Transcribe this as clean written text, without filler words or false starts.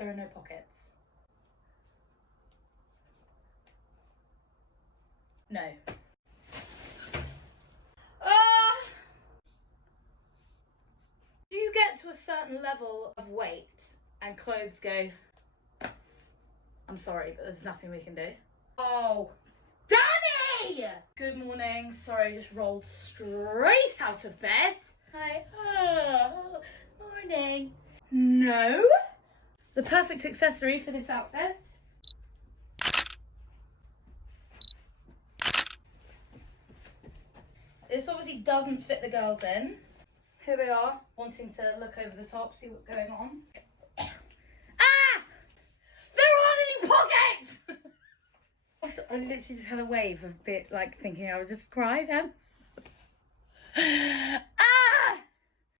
There are no pockets. No. Do you get to a certain level of weight and clothes go, I'm sorry, but there's nothing we can do? Oh, Danny! Good morning. Sorry, I just rolled straight out of bed. Hi. Oh, morning. No. The perfect accessory for this outfit. This obviously doesn't fit the girls in. Here they are, wanting to look over the top, see what's going on. Ah! There aren't any pockets! I literally just had a wave of bit like thinking I would just cry then.